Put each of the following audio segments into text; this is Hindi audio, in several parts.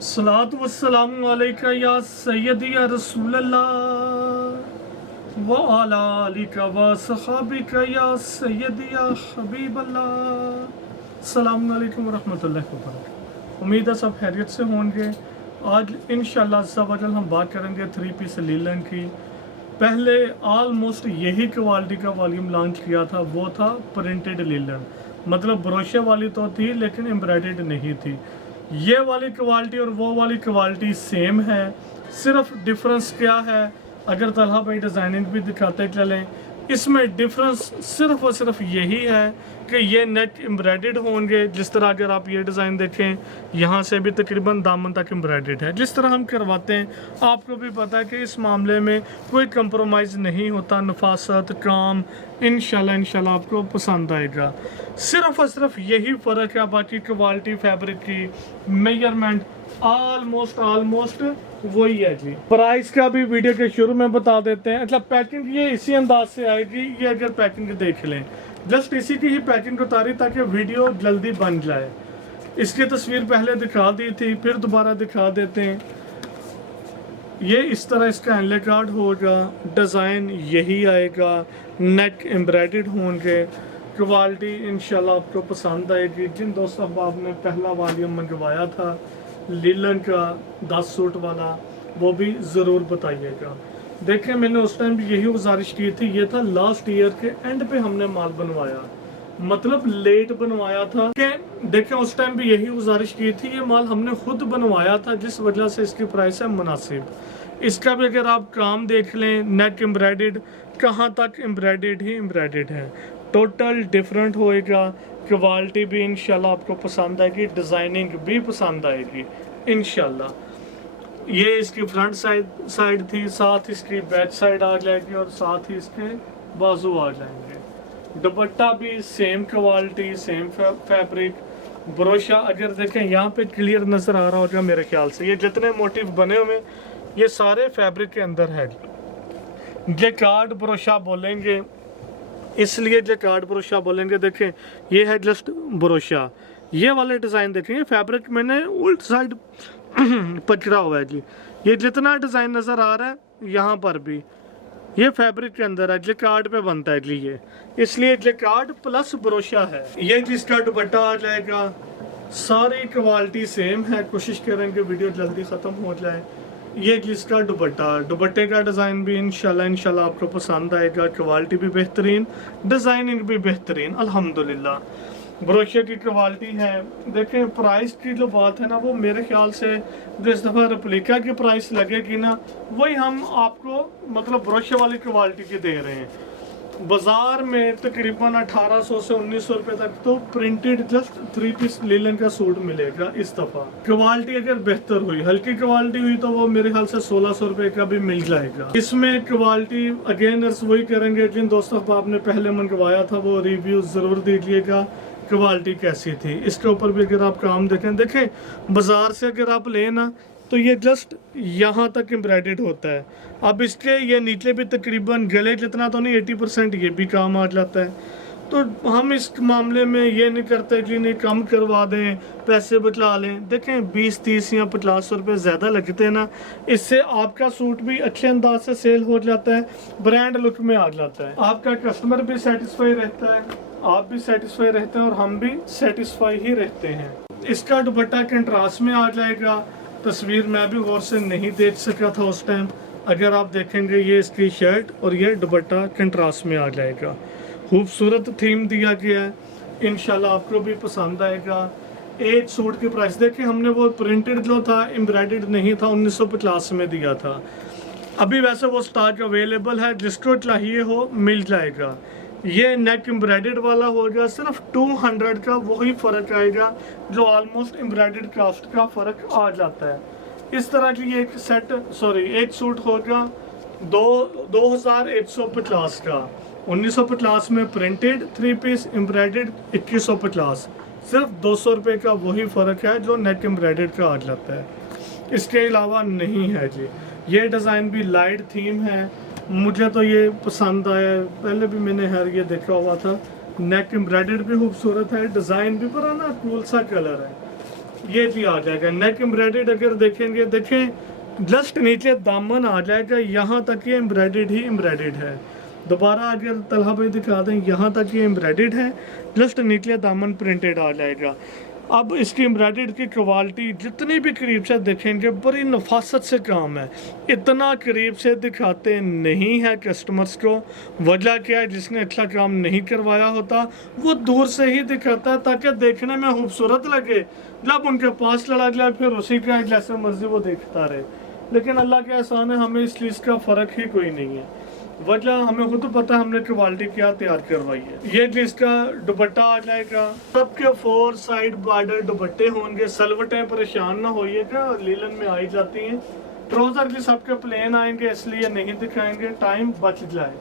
सलात वस्सलामु अलैका या सय्यदी या रसूलल्लाह व अला आलिका व सहाबिका या सय्यदी या हबीबल्लाह। अस्सलामु अलैकुम व रहमतुल्लाहि व बरकातहू। उम्मीद है सब खैरियत से होंगे। आज इंशाअल्लाह अज़्ज़ा हम बात करेंगे 3 पीस लीलन की। पहले आलमोस्ट यही क्वालिटी का वॉल्यूम लॉन्च किया था, वो था प्रिंटेड लीलन, मतलब ब्रोशे वाली तो थी लेकिन एम्ब्रॉयडर्ड नहीं थी। ये वाली क्वालिटी और वो वाली क्वालिटी सेम है, सिर्फ डिफरेंस क्या है, अगर तलहा भाई डिज़ाइनिंग भी दिखाते चलें, इसमें डिफरेंस सिर्फ और सिर्फ यही है कि ये नेक एम्ब्रॉयडर्ड होंगे। जिस तरह अगर आप ये डिज़ाइन देखें, यहाँ से भी तकरीबन दामन तक एम्ब्रॉयडर्ड है। जिस तरह हम करवाते हैं, आपको भी पता है कि इस मामले में कोई कंप्रोमाइज़ नहीं होता, नफासत काम इंशाल्लाह आपको पसंद आएगा। सिर्फ और सिर्फ यही फ़र्क है, बाकी क्वालिटी फैब्रिक की मेजरमेंट ऑलमोस्ट वही है जी। प्राइस का भी वीडियो के शुरू में बता देते हैं। अच्छा, पैकिंग ये इसी अंदाज से आएगी, ये अगर पैकिंग देख लें, जस्ट इसी की ही पैकिंग उतारी ताकि वीडियो जल्दी बन जाए। इसकी तस्वीर पहले दिखा दी थी, फिर दोबारा दिखा देते हैं। ये इस तरह इसका एनले कार्ड होगा, डिज़ाइन यही आएगा, नेक एम्ब्रॉयडर्ड होंगे, क्वालिटी इंशाल्लाह आपको पसंद आएगी। जिन दोस्तों अहबाब ने पहला वॉल्यूम मंगवाया था लीलन का 10 सूट वाला, वो भी ज़रूर बताइएगा। देखें, मैंने उस टाइम भी यही गुजारिश की थी, ये था लास्ट ईयर के एंड पे हमने माल बनवाया, मतलब लेट बनवाया था कि देखें उस टाइम भी यही गुजारिश की थी, ये माल हमने खुद बनवाया था, जिस वजह से इसकी प्राइस है मुनासिब। इसका भी अगर आप काम देख लें, नेक एम्ब्रॉयडर्ड, कहाँ तक एम्ब्रॉयडर्ड ही एम्ब्रॉयडर्ड है, टोटल डिफरेंट होएगा। क्वालिटी भी इंशाल्लाह आपको पसंद आएगी, डिज़ाइनिंग भी पसंद आएगी इंशाल्लाह। ये इसकी फ्रंट साइड थी, साथ इसकी बैक साइड आ जाएगी और साथ ही इसके बाजू आ जाएंगे। दुपट्टा भी सेम क्वालिटी, सेम फैब्रिक, ब्रोशा अगर देखें यहाँ पे क्लियर नज़र आ रहा होगा मेरे ख्याल से, ये जितने मोटिव बने हुए ये सारे फैब्रिक के अंदर है। ये कार्ड ब्रोशा बोलेंगे, इसलिए जो कार्ड ब्रोशा बोलेंगे। देखें, ये है जस्ट ब्रोशा, ये वाले डिज़ाइन देखें, ये फैब्रिक मैंने उल्ट साइड पकड़ा हुआ है जी। ये जितना डिज़ाइन नज़र आ रहा है यहाँ पर भी ये फैब्रिक के अंदर है, जो कार्ड पे बनता है जी ये, इसलिए जो कार्ड प्लस ब्रोशा है। ये जिसका दुपट्टा आ जाएगा, सारी क्वालिटी सेम है। कोशिश करेंगे वीडियो जल्दी ख़त्म हो जाए। ये जिसका दुपट्टे का डिज़ाइन भी इंशाल्लाह आपको पसंद आएगा। क्वालिटी भी बेहतरीन, डिज़ाइनिंग भी बेहतरीन अल्हम्दुलिल्लाह। ब्रोशे की क्वालिटी है। देखें, प्राइस की जो बात है ना, वो मेरे ख्याल से जिस दफ़ा रेप्लिका की प्राइस लगेगी ना, वही हम आपको मतलब ब्रोशे वाली क्वालिटी की दे रहे हैं। बाजार में तकरीबन 1800 से 1900 रुपए तक तो प्रिंटेड जस्ट 3 पीस लीलन का सूट मिलेगा। इस दफ़ा क्वालिटी अगर बेहतर हुई, हल्की क्वालिटी हुई, तो वो मेरे ख्याल से 1600 रुपए का भी मिल जाएगा। इसमें क्वालिटी अगेन वही करेंगे, जिन दोस्तों को आपने पहले मंगवाया था वो रिव्यू ज़रूर दीजिएगा, क्वालिटी कैसी थी। इसके ऊपर भी अगर आप काम देखें बाजार से अगर आप लें ना, तो ये जस्ट यहाँ तक एम्ब्रॉयडर्ड होता है। अब इसके ये नीचे भी तकरीबन गले जितना तो नहीं, 80% ये भी काम आ जाता है। तो हम इस मामले में ये नहीं करते कि नहीं कम करवा दें, पैसे बचा लें। देखें, 20, 30 या 50 रुपये ज़्यादा लगते हैं ना, इससे आपका सूट भी अच्छे अंदाज से सेल हो जाता है, ब्रांड लुक में आ जाता है, आपका कस्टमर भी सेटिस्फाई रहता है, आप भी सेटिस्फाई रहते हैं और हम भी सेटिस्फाई ही रहते हैं। इसका दुपट्टा कंट्रास्ट में आ जाएगा। तस्वीर मैं भी गौर से नहीं देख सका था उस टाइम, अगर आप देखेंगे ये इसकी शर्ट और ये दुपट्टा कंट्रास्ट में आ जाएगा। खूबसूरत थीम दिया गया है, इंशाल्लाह आपको भी पसंद आएगा। एक सूट की प्राइस देखें, हमने वो प्रिंटेड जो था एम्ब्रॉयडर्ड नहीं था, 1950 में दिया था। अभी वैसे वो स्टॉक अवेलेबल है, जिसको चाहिए हो मिल जाएगा। ये नेक एम्ब्रॉयडर्ड वाला होगा, सिर्फ 200 का वही फ़र्क आएगा जो ऑलमोस्ट एम्ब्रॉयडर्ड कास्ट का फ़र्क आ जाता है। इस तरह की एक सूट होगा 2150 का, 1950 में प्रिंटेड 3 पीस एम्ब्रॉयडर्ड 2150, सिर्फ 200 रुपये का वही फ़र्क है जो नेक एम्ब्रॉयडर्ड का आ जाता है, इसके अलावा नहीं है जी। ये डिज़ाइन भी लाइट थीम है, मुझे तो ये पसंद आया। पहले भी मैंने ये देखा हुआ था, नेक एम्ब्रॉयडर्ड भी खूबसूरत है, डिज़ाइन भी पुराना कूल सा कलर है। ये जी आ जाएगा। नेक एम्ब्रॉयडर्ड अगर देखेंगे, देखें जस्ट नीचे दामन आ जाएगा, यहाँ तक ये एम्ब्रॉयडर्ड ही एम्ब्रॉयडर्ड है। दोबारा अगर तलहा पे दिखा दें, यहाँ तक ये एम्ब्रॉयडर्ड है, जस्ट नीचे दामन प्रिंटेड आ जाएगा। अब इसकी एम्ब्रॉयडर्ड की क्वालिटी जितनी भी करीब से देखेंगे बड़ी नफासत से काम है। इतना करीब से दिखाते नहीं है कस्टमर्स को। वजह क्या है, जिसने अच्छा काम नहीं करवाया होता वो दूर से ही दिखाता है ताकि देखने में खूबसूरत लगे। जब उनके पास लड़ा जाए फिर उसी का जैसे मर्जी वो देखता रहे। लेकिन अल्लाह के एहसान है, हमें इस चीज़ का फ़र्क ही कोई नहीं है। वजह हमें खुद पता है हमने क्वालिटी क्या तैयार करवाई है। ये जिसका दुपट्टा आ जाएगा, सबके 4 साइड बॉर्डर दुपट्टे होंगे। सलवटें परेशान ना होइएगा, लीलन में आई जाती हैं। ट्राउजर भी सबके प्लेन आएंगे, इसलिए नहीं दिखाएंगे, टाइम बच जाए।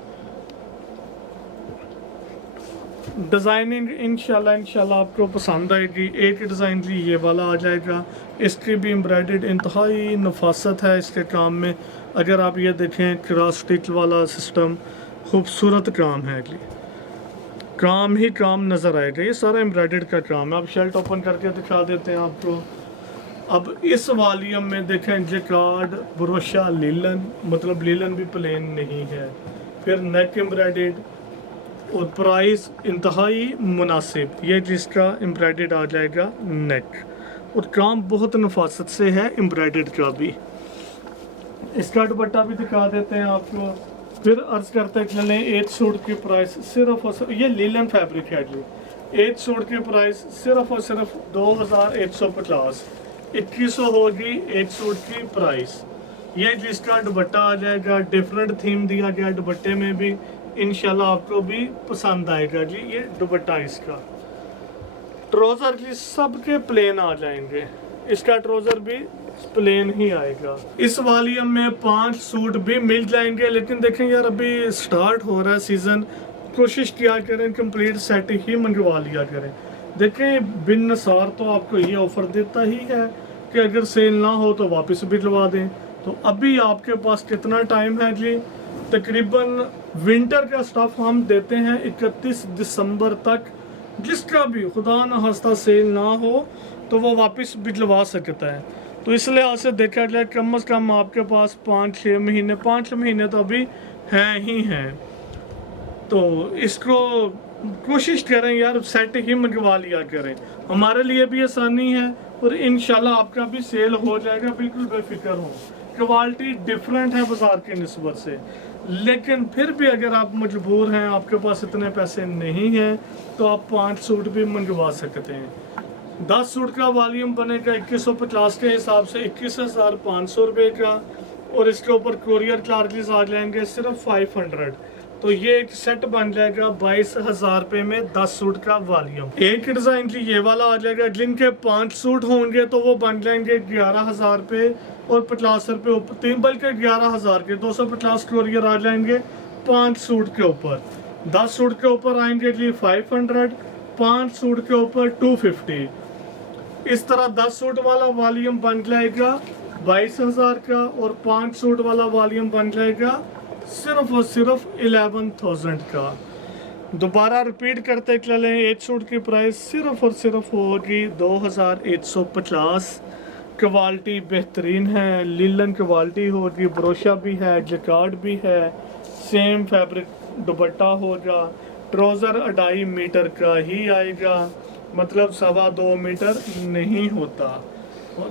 डिज़ाइनिंग इंशाल्लाह आपको पसंद आएगी। एक डिज़ाइन भी ये वाला आ जाएगा, इसकी भी एम्ब्रॉयडर्ड इंतहाई नफासत है इसके काम में। अगर आप ये देखें क्रॉस स्टिच वाला सिस्टम, खूबसूरत काम है। काम ही काम नज़र आएगा, ये सारा एम्ब्रॉयडर्ड का काम है। अब शर्ट ओपन करके दिखा देते हैं आपको। अब इस वॉल्यूम में देखें जैकार्ड ब्रोशा लीलन, मतलब लीलन भी प्लेन नहीं है। फिर नेक एम्ब्रॉयडर्ड और प्राइस इंतहाई मुनासिब। ये जिसका एम्ब्रॉयडर्ड आ जाएगा नेक, और काम बहुत नफासत से है एम्ब्रॉयडर्ड का भी। इसका दुपट्टा भी दिखा देते हैं आपको। फिर अर्ज करते चलें 8 सूट की प्राइस सिर्फ और सिर्फ, ये लीलन फैब्रिक है जी। 8 सूट की प्राइस सिर्फ और सिर्फ 2150, 2100 होगी 8 सूट की प्राइस। ये जिसका दुपट्टा आ जाएगा, डिफरेंट थीम दिया गया दुपट्टे में भी, इंशाल्लाह आपको भी पसंद आएगा जी। ये दुपट्टा इसका। ट्राउजर जी सबके प्लेन आ जाएंगे, इसका ट्राउजर भी प्लेन ही आएगा। इस वॉल्यूम में 5 सूट भी मिल जाएंगे। लेकिन देखें यार, अभी स्टार्ट हो रहा है सीज़न, कोशिश किया करें कंप्लीट सेट ही मंगवा लिया करें। देखें बिन नसार तो आपको ये ऑफ़र देता ही है कि अगर सेल ना हो तो वापस भी दिलवा दें। तो अभी आपके पास कितना टाइम है जी? तकरीबन विंटर का स्टफ़ हम देते हैं 31 दिसंबर तक। जिसका भी खुदा न खास्ता सेल ना हो तो वो वापस भिजवा सकता है। तो इस लिहाज से देखा जाए कम से कम आपके पास 5-6 महीने, 5 महीने तो अभी हैं ही हैं। तो इसको कोशिश करें यार, सेट ही मंगवा लिया करें, हमारे लिए भी आसानी है और इंशाल्लाह आपका भी सेल हो जाएगा, बिल्कुल बेफिक्र हो। क्वालिटी डिफरेंट है बाजार की निस्बत से, लेकिन फिर भी अगर आप मजबूर हैं, आपके पास इतने पैसे नहीं हैं, तो आप 5 सूट भी मंगवा सकते हैं। 10 सूट का वॉल्यूम बनेगा 2150 के हिसाब से 21,500 रुपये का, और इसके ऊपर कोरियर चार्जेस आ जाएंगे सिर्फ 500। तो ये एक सेट बन जाएगा 22,000 रुपये में 10 सूट का वॉल्यूम। एक डिज़ाइन की ये वाला आ जाएगा, जिनके 5 सूट होंगे तो वो बन जाएंगे 11,000 रुपये और 50 रुपये ऊपर, 3 बल्कि 11,000 के 250 कोरियर आ जाएंगे 5 सूट के ऊपर। 10 सूट के ऊपर आएंगे जी 500, 5 सूट के ऊपर 250। इस तरह 10 सूट वाला वॉल्यूम बन जाएगा 22,000 का, और 5 सूट वाला वॉल्यूम बन जाएगा सिर्फ और सिर्फ 11,000 का। दोबारा रिपीट करते चलें, 8 सूट की प्राइस सिर्फ और सिर्फ होगी 2,150। क्वालिटी बेहतरीन है, लीलन क्वालिटी होगी, ब्रोशा भी है, जैकार्ड भी है, सेम फैब्रिक दुपट्टा होगा। ट्राउज़र 2.5 मीटर का ही आएगा, मतलब 2.25 मीटर नहीं होता।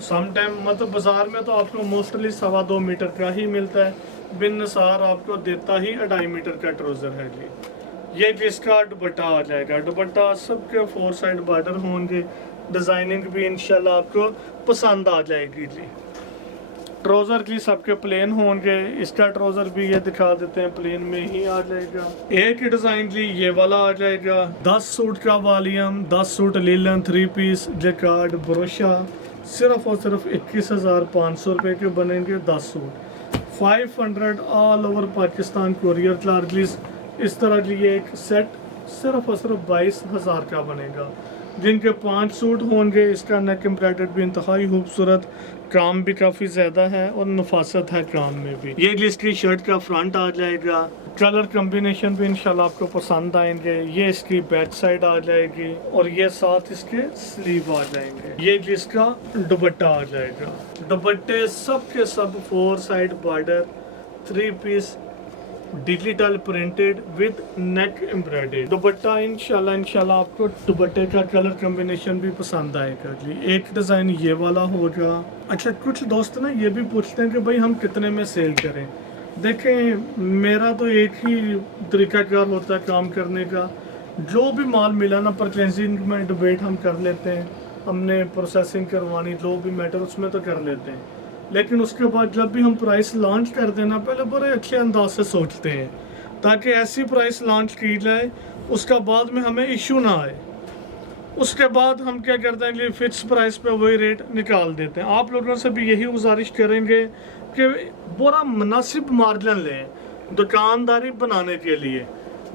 सम टाइम मतलब बाज़ार में तो आपको मोस्टली 2.25 मीटर का ही मिलता है, बिन नसार आपको देता ही 2.5 मीटर का ट्राउज़र है जी। ये जिसका दुपट्टा आ जाएगा, दुपट्टा सबके 4 साइड बॉर्डर होंगे, डिज़ाइनिंग भी इंशाल्लाह आपको पसंद आ जाएगी जी। ट्राउज़र की सबके प्लेन होंगे, इसका ट्राउज़र भी ये दिखा देते हैं, प्लेन में ही आ जाएगा। एक डिज़ाइन जी ये वाला आ जाएगा, 10 सूट का volume, 10 suit linen 3 piece jacquard ब्रोशा, सिर्फ और सिर्फ 21,500 रुपये के बनेंगे 10 suit. 500 all over Pakistan courier charges. इस तरह की ये एक सेट सिर्फ और सिर्फ 22,000 का बनेगा, जिनके 5 सूट होंगे। इसका नेक एम्ब्रॉयडर्ड भी इंतहाई खूबसूरत, काम भी काफ़ी ज़्यादा है और नफासत है काम में भी। ये इसकी शर्ट का फ्रंट आ जाएगा, कलर कॉम्बिनेशन भी इंशाल्लाह आपको पसंद आएंगे। ये इसकी बैक साइड आ जाएगी और ये साथ इसके स्लीव आ जाएंगे। ये इसका दुपट्टा आ जाएगा। दुपट्टे सब के सब 4 side border 3 piece digital printed with neck embroidery. Dupatta इंशाल्लाह आपको दुपट्टे का कलर कॉम्बिनेशन भी पसंद आएगा जी। एक डिज़ाइन ये वाला होगा। अच्छा, कुछ दोस्त ना ये भी पूछते हैं कि भाई हम कितने में सेल करें। देखें, मेरा तो एक ही तरीकाकार होता है काम करने का। जो भी माल मिला ना, परचेजिंग में डिबेट हम कर लेते हैं, हमने प्रोसेसिंग करवानी, जो भी मैटर उसमें तो कर लेते हैं, लेकिन उसके बाद जब भी हम प्राइस लॉन्च कर देना पहले बड़े अच्छे अंदाज से सोचते हैं ताकि ऐसी प्राइस लॉन्च की जाए उसका बाद में हमें इशू ना आए। उसके बाद हम क्या करते हैं कि फिक्स प्राइस पे वही रेट निकाल देते हैं। आप लोगों से भी यही गुजारिश करेंगे कि बड़ा मुनासिब मार्जिन लें दुकानदारी बनाने के लिए।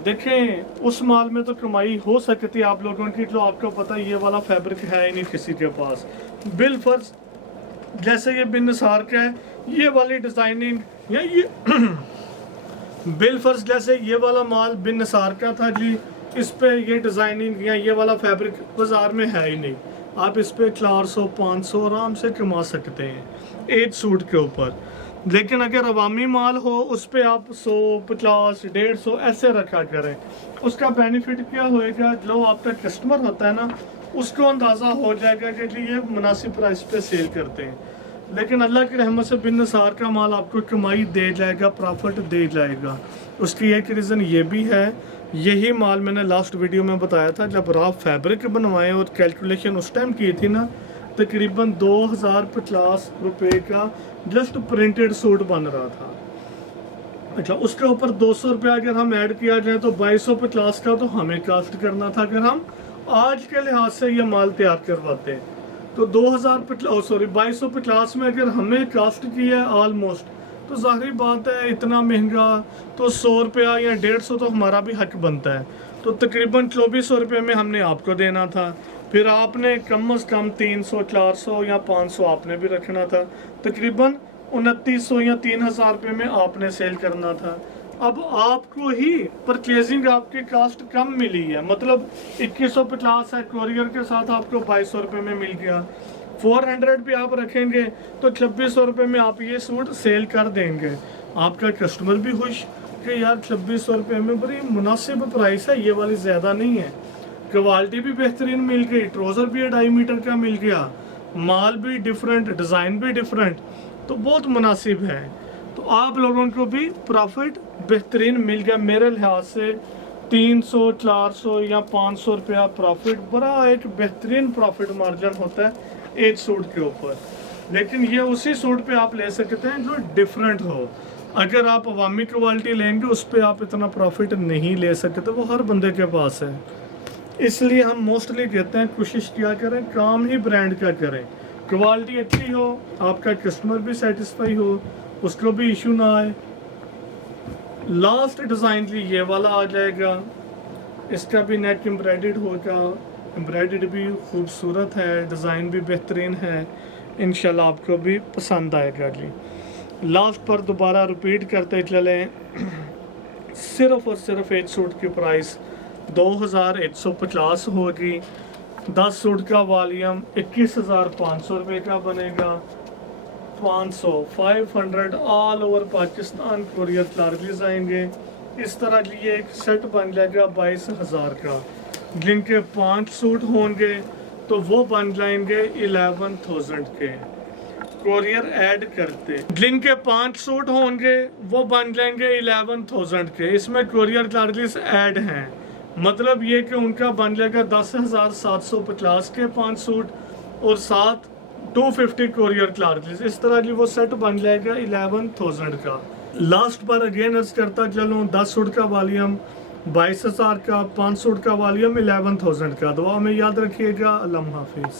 देखें, उस माल में तो कमाई हो सकती है आप लोगों की, जो आपको पता है ये वाला फैब्रिक है ही नहीं किसी के पास। बिल फर्ज जैसे ये बिन निसार का है, ये वाली डिज़ाइनिंग या ये बिल फर्ज जैसे ये वाला माल बिन निसार का था जी, इस पे ये डिज़ाइनिंग या ये वाला फैब्रिक बाज़ार में है ही नहीं। आप इस पे 400-500 आराम से कमा सकते हैं एक सूट के ऊपर। लेकिन अगर अवामी माल हो उस पे आप 100, 50, 150 ऐसे रखा करें। उसका बेनिफिट क्या होएगा, जो आपका कस्टमर होता है ना उसको अंदाज़ा हो जाएगा कि ये मुनासिब प्राइस पे सेल करते हैं। लेकिन अल्लाह की रहमत से बिन निसार का माल आपको कमाई दे जाएगा, प्रॉफिट दे जाएगा। उसकी एक रीज़न ये भी है, यही माल मैंने लास्ट वीडियो में बताया था, जब रॉ फैब्रिक बनवाए और कैलकुलेशन उस टाइम की थी ना, तकरीबन 2050 रुपये का जस्ट प्रिंटेड सूट बन रहा था। अच्छा, उसके ऊपर 200 रुपया अगर हम ऐड किया जाए तो 2250 का तो हमें कास्ट करना था अगर हम आज के लिहाज से ये माल तैयार करवाते हैं। तो 2250 में अगर हमें कास्ट किया है ऑलमोस्ट, तो जाहिर बात है इतना महंगा तो 100 रुपया या 150 तो हमारा भी हक बनता है। तो तकरीबन 2400 रुपये में हमने आपको देना था, फिर आपने कम से कम 300, 400 या 500 आपने भी रखना था, तकरीबन 2900 या 3000 रुपये में आपने सेल करना था। अब आपको ही परचेजिंग आपकी कास्ट कम मिली है, मतलब 2150 है, कोरियर के साथ आपको 2200 रुपये में मिल गया। 400 भी आप रखेंगे तो 2600 रुपये में आप ये सूट सेल कर देंगे। आपका कस्टमर भी खुश कि यार 2600 रुपये में बड़ी मुनासिब प्राइस है, ये वाली ज़्यादा नहीं है। क्वालिटी भी बेहतरीन मिल गई, ट्राउज़र भी 2.5 मीटर का मिल गया, माल भी डिफरेंट, डिज़ाइन भी डिफरेंट, तो बहुत मुनासिब है। तो आप लोगों को भी प्रॉफिट बेहतरीन मिल गया। मेरे लिहाज से 300, 400 या 500 रुपया प्रॉफिट बड़ा एक बेहतरीन प्रॉफिट मार्जिन होता है एक सूट के ऊपर। लेकिन ये उसी सूट पे आप ले सकते हैं जो डिफरेंट हो। अगर आप अवामी क्वालिटी लेंगे उस पर आप इतना प्रॉफिट नहीं ले सकते, वो हर बंदे के पास है। इसलिए हम मोस्टली कहते हैं कोशिश किया करें काम ही ब्रांड का करें, क्वालिटी अच्छी हो, आपका कस्टमर भी सेटिस्फाई हो, उसको भी इशू ना आए। लास्ट डिज़ाइन जी ये वाला आ जाएगा, इसका भी नेक एम्ब्रॉयडर्ड होगा, एम्ब्रॉयडर्ड भी खूबसूरत है, डिज़ाइन भी बेहतरीन है, इंशाल्लाह आपको भी पसंद आएगा जी। लास्ट पर दोबारा रिपीट करते चलें, सिर्फ़ और सिर्फ एक सूट की प्राइस 2150 होगी। 10 सूट का वॉल्यूम 21,500 रुपये का बनेगा। 500 all over Pakistan courier charges आएंगे। इस तरह की ये एक सेट बन जाएगा 22,000 का। जिनके 5 सूट होंगे तो वो बन जाएंगे 11,000 के, कोरियर ऐड करते। जिनके 5 सूट होंगे वो बन जाएंगे 11,000 के, इसमें कोरियर चार्जेस ऐड हैं। मतलब ये कि उनका बन जाएगा 10,750 के 5 सूट और साथ 250 कोरियर चार्जेस। इस तरह की वो सेट बन जाएगा 11,000 का। लास्ट पर अगेन अर्ज करता चलूँ, 10 सूट का वॉल्यूम 22,000 का, 5 सूट का वॉल्यूम 11,000 का। दुआ में याद रखिएगा। अल्लाह हाफिज़।